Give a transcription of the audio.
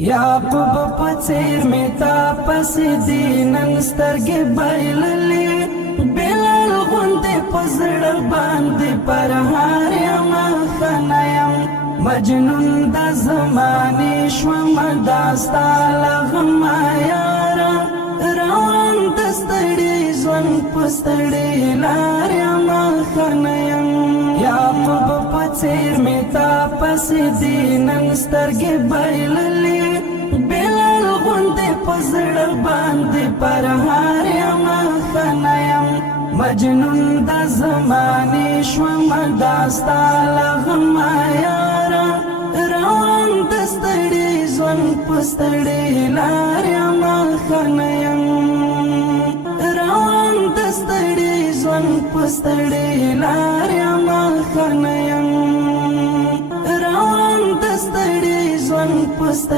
یعقوب پڅیر می تا پس دینن سترګې بایللې بلال غوندې پزړه باندې پر هار یم خنایم مجنون د زمانې شوم داستا لغم یارا روان د ستړي ژوند په ستړي لار یم خنایم یعقوب پڅیر می تا پس دینن سترګې بایللې بلال غوندې پزړه باندې پر هار یم خنایم مجنون د زمانې شوم داستا لغم یارا روان د ستړي ژوند په ستړي لار یم خنایم روان د ستړي ژوند په ستړي لار یم خنایم روان د ستړي ژوند په ستړي